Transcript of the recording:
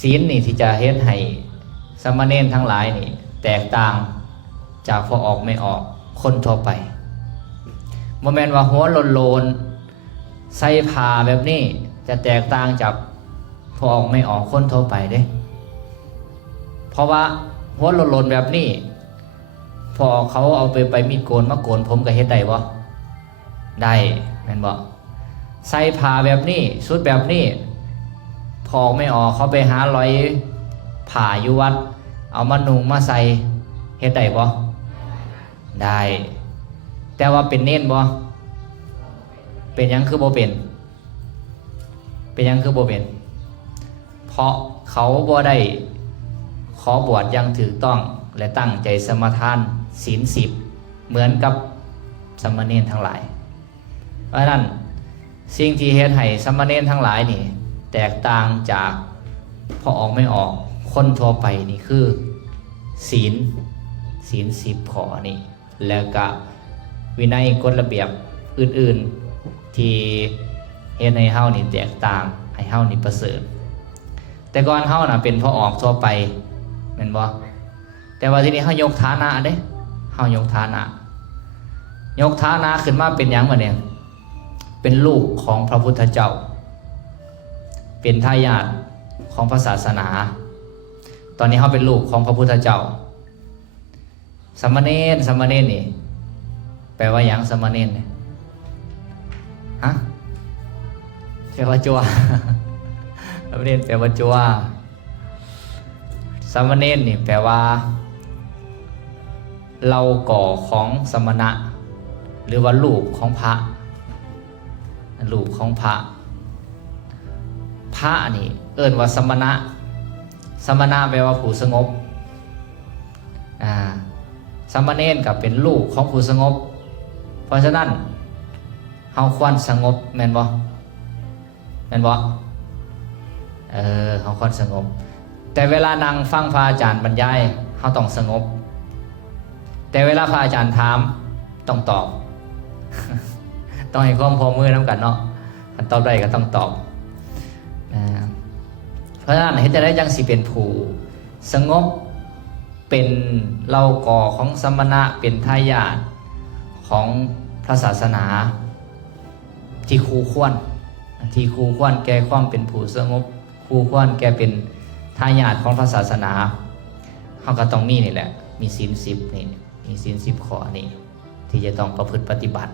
ศีลนี่ที่จะเฮ็ดให้สามเณรทั้งหลายนี่แตกต่างจากพอออกไม่ออกคนทั่วไปบ่แม่นว่าหัวโลนๆใส่ผ้าแบบนี้จะแตกต่างจากพอออกไม่ออกคนทั่วไปเด้เพราะว่าหัวโลนๆแบบนี้พอเขาเอาไปมีดโกนมาโกนผมก็เฮ็ดได้บ่ได้แม่นบ่ใส่ผ้าแบบนี้ชุดแบบนี้พอไม่ออกเขาไปหาร้อยผ้าอยู่วัดเอามานุ่งมาใส่เฮ็ดได้บ่ได้แต่ว่าเป็นเน้นบ่เป็นหยังคือบ่เป็นหยังคือบ่เป็นเพราะเขาบ่ได้ขอบวชอย่างถูกต้องและตั้งใจสมาทานศีล10เหมือนกับสามเณรทั้งหลายเพราะนั้นสิ่งที่เฮ็ดให้สามเณรทั้งหลายนี่แตกต่างจากพอออกไม่ออกคนทั่วไปนี่คือศีล10ข้อนี่แล้วก็วินัยกฎระเบียบอื่นๆที่เฮ็ดให้เฮานี่แตกต่างให้เฮานี่ประเสริฐแต่ก่อนเฮาน่ะเป็นพอออกทั่วไปแม่นบ่แต่ว่าทีนี้เฮายกฐานะเด้เฮายกฐานะขึ้นมาเป็นหยังบัดเนี่ยเป็นลูกของพระพุทธเจ้าเป็นทายาทของพระศาสนาตอนนี้เฮาเป็นลูกของพระพุทธเจ้าสามเณรนี่แปลว่าหยังสามเณรเนี่ยฮะแปลว่าจัวสามเณรแปลว่าจัวสามเณรนี่แปลว่าเราก่อของสมณะหรือว่าลูกของพระนี่เอิ้นว่าสมณะแปลว่าผู้สงบสามเณรก็เป็นลูกของผู้สงบเพราะฉะนั้นเฮาควรสงบแม่นบ่เฮาควรสงบแต่เวลานั่งฟังพระอาจารย์บรรยายเฮาต้องสงบแต่เวลาพระอาจารย์ถามต้องตอบ ต้องให้ความพอมือนำกันเนาะคันตอบได้ก็ต้องตอบเพราะฉะนั้นเฮ็ดจะได้จังสิเป็นผู้สงบเป็นเล่าก่อของสมณะเป็นทายาทของพระศาสนาที่คู่ควรแก่ความเป็นผู้สงบคู่ควรแก่เป็นทายาทของพระศาสนาเขาก็ต้องมีนี่แหละมีศีล10นี่มีศีล10ข้อนี่ที่จะต้องประพฤติปฏิบัติ